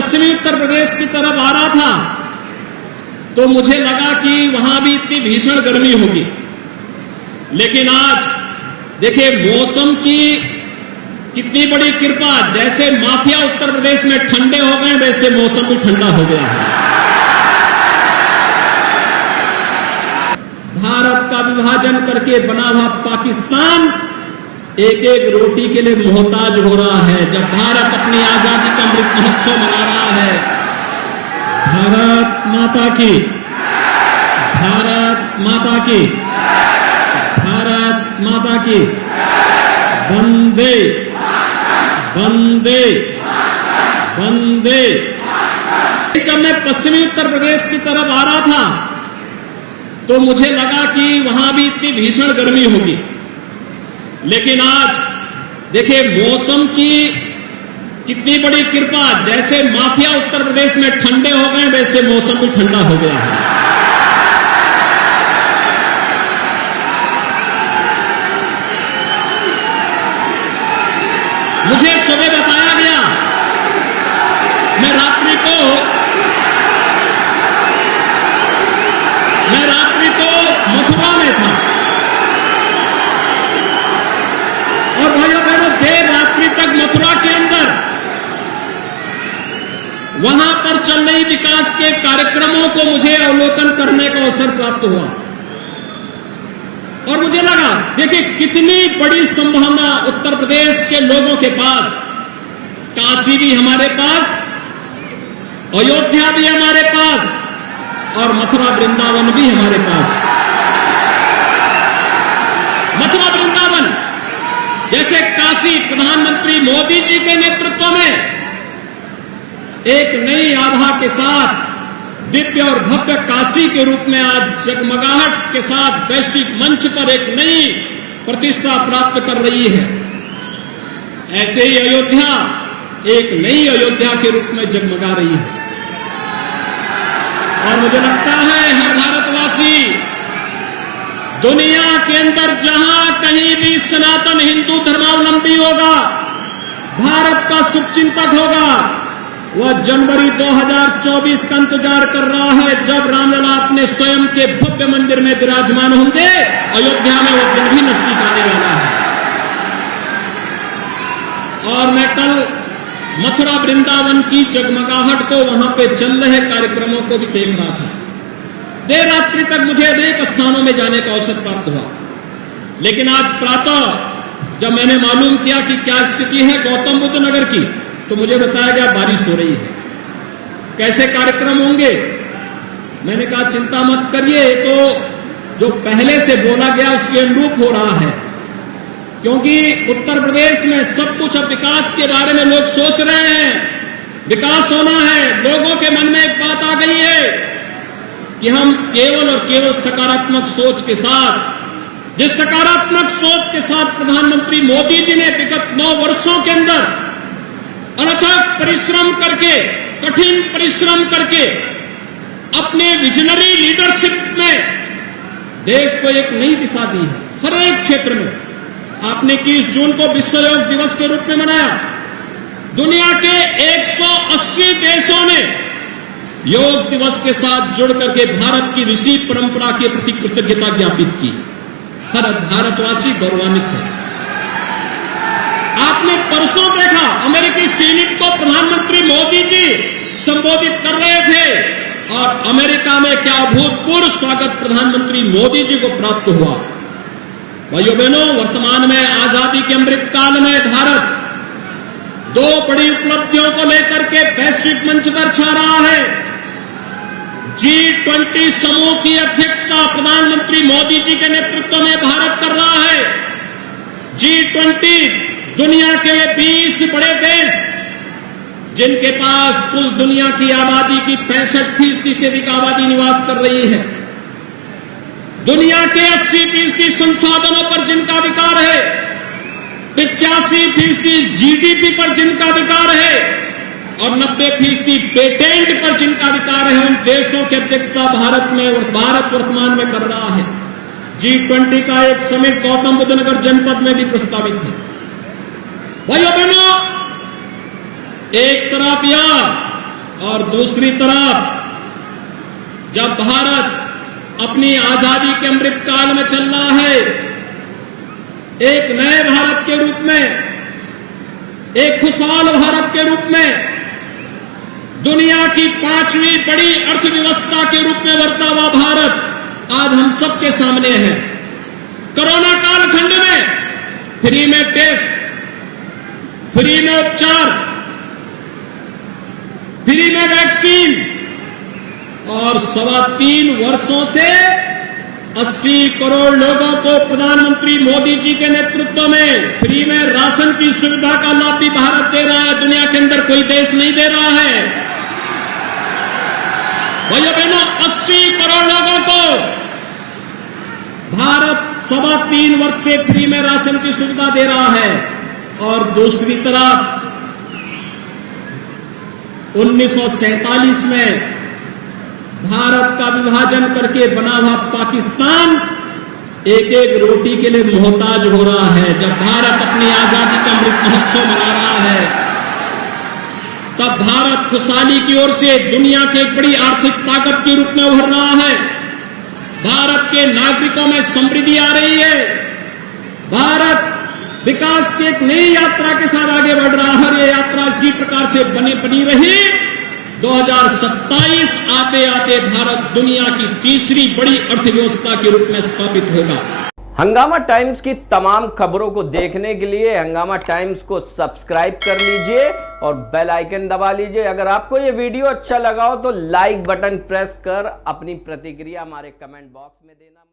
पश्चिमी उत्तर प्रदेश की तरफ आ रहा था तो मुझे लगा कि वहां भी इतनी भीषण गर्मी होगी, लेकिन आज देखिए मौसम की कितनी बड़ी कृपा। जैसे माफिया उत्तर प्रदेश में ठंडे हो गए, वैसे मौसम भी ठंडा हो गया है। भारत का विभाजन करके बना हुआ पाकिस्तान एक एक रोटी के लिए मोहताज हो रहा है, जब भारत अपनी आजादी का अमृत महोत्सव मना रहा है। भारत माता की, भारत माता की, भारत माता की, वंदे वंदे वंदे। जब मैं पश्चिमी उत्तर प्रदेश की तरफ आ रहा था तो मुझे लगा कि वहां भी इतनी भीषण गर्मी होगी, लेकिन आज देखिए मौसम की कितनी बड़ी कृपा। जैसे माफिया उत्तर प्रदेश में ठंडे हो गए, वैसे मौसम भी ठंडा हो गया है। मुझे सुबह बताया गया, मैं रात्रि को मथुरा में था और भाइयों बहनों देर रात्रि तक मथुरा के अंदर वहां पर चल रही विकास के कार्यक्रमों को मुझे अवलोकन करने का अवसर प्राप्त हुआ और मुझे लगा देखिए कितनी बड़ी संभावना उत्तर प्रदेश के लोगों के पास। काशी भी हमारे पास, अयोध्या भी हमारे पास और मथुरा वृंदावन भी हमारे पास। मथुरा वृंदावन जैसे काशी प्रधानमंत्री मोदी जी के नेतृत्व में एक नई आभा के साथ दिव्य और भव्य काशी के रूप में आज जगमगाहट के साथ वैश्विक मंच पर एक नई प्रतिष्ठा प्राप्त कर रही है। ऐसे ही अयोध्या एक नई अयोध्या के रूप में जगमगा रही है और मुझे लगता है हर भारतवासी दुनिया के अंदर जहां कहीं भी सनातन हिंदू धर्मावलंबी होगा, भारत का शुभचिंतक होगा, वह जनवरी 2024 का इंतजार कर रहा है जब रामलला अपने स्वयं के भव्य मंदिर में विराजमान होंगे। अयोध्या में वो दिन भी नजदीक आने वाला है। और मैं कल मथुरा वृंदावन की जगमगाहट को, वहां पे चल रहे कार्यक्रमों को भी देख रहा था। देर रात्रि तक मुझे अनेक स्थानों में जाने का अवसर प्राप्त हुआ, लेकिन आज प्रातः जब मैंने मालूम किया कि क्या स्थिति है गौतम बुद्ध नगर की, तो मुझे बताया गया बारिश हो रही है। कैसे कार्यक्रम होंगे? मैंने कहा चिंता मत करिए, तो जो पहले से बोला गया उसके अनुरूप हो रहा है, क्योंकि उत्तर प्रदेश में सब कुछ अब विकास के बारे में लोग सोच रहे हैं, विकास होना है। लोगों के मन में एक बात आ गई है कि हम केवल और केवल सकारात्मक सोच के साथ, जिस सकारात्मक सोच के साथ प्रधानमंत्री मोदी जी ने विगत 9 वर्षों के अंदर अथक परिश्रम करके, कठिन परिश्रम करके अपने विजनरी लीडरशिप में देश को एक नई दिशा दी है। हर एक क्षेत्र में आपने 21 जून को विश्व योग दिवस के रूप में मनाया। दुनिया के 180 देशों ने योग दिवस के साथ जुड़ करके भारत की ऋषि परंपरा के प्रति कृतज्ञता ज्ञापित की। हर भारतवासी गौरवान्वित है। आपने परसों देखा अमेरिकी सीनेट को प्रधानमंत्री मोदी जी संबोधित कर रहे थे और अमेरिका में क्या अभूतपूर्व स्वागत प्रधानमंत्री मोदी जी को प्राप्त हुआ। भाइयों बहनों, वर्तमान में आजादी के अमृत काल में भारत 2 बड़ी उपलब्धियों को लेकर के वैश्विक मंच पर छा रहा है। G20 समूह की अध्यक्षता प्रधानमंत्री मोदी जी के नेतृत्व में भारत कर रहा है। G20 दुनिया के 20 बड़े देश जिनके पास कुल दुनिया की आबादी की 65% से अधिक आबादी निवास कर रही है, दुनिया के 80% संसाधनों पर जिनका अधिकार है, 85% जीडीपी पर जिनका अधिकार है और 90% पेटेंट पर जिनका अधिकार है, उन देशों की अध्यक्षता भारत वर्तमान में कर रहा है। G20 का एक समिट गौतम बुद्ध नगर जनपद में भी प्रस्तावित है। भाइयों बहनों, एक तरफ यह और दूसरी तरफ जब भारत अपनी आजादी के अमृत काल में चल रहा है, एक नए भारत के रूप में, एक खुशहाल भारत के रूप में, दुनिया की 5वीं बड़ी अर्थव्यवस्था के रूप में बढ़ता हुआ भारत आज हम सबके सामने है। कोरोना कालखंड में फ्री में टेस्ट, फ्री में उपचार, फ्री में वैक्सीन और 3.25 वर्षों से 80 करोड़ लोगों को प्रधानमंत्री मोदी जी के नेतृत्व में फ्री में राशन की सुविधा का लाभ भी भारत दे रहा है। दुनिया के अंदर कोई देश नहीं दे रहा है। भाइयों बहनों, 80 करोड़ लोगों को भारत 3.25 वर्ष से फ्री में राशन की सुविधा दे रहा है। और दूसरी तरफ 1947 में भारत का विभाजन करके बना हुआ पाकिस्तान एक एक रोटी के लिए मोहताज हो रहा है। जब भारत अपनी आजादी का अमृत महोत्सव मना रहा है, तब भारत खुशहाली की ओर से दुनिया की एक बड़ी आर्थिक ताकत के रूप में उभर रहा है। भारत के नागरिकों में समृद्धि आ रही है। भारत विकास की एक नई यात्रा के साथ आगे बढ़ रहा है। ये यात्रा इसी प्रकार से बनी रही। 2027 आते आते भारत दुनिया की तीसरी बड़ी अर्थव्यवस्था के रूप में स्थापित होगा। हंगामा टाइम्स की तमाम खबरों को देखने के लिए हंगामा टाइम्स को सब्सक्राइब कर लीजिए और बेल आइकन दबा लीजिए। अगर आपको ये वीडियो अच्छा लगा हो तो लाइक बटन प्रेस कर अपनी प्रतिक्रिया हमारे कमेंट बॉक्स में देना।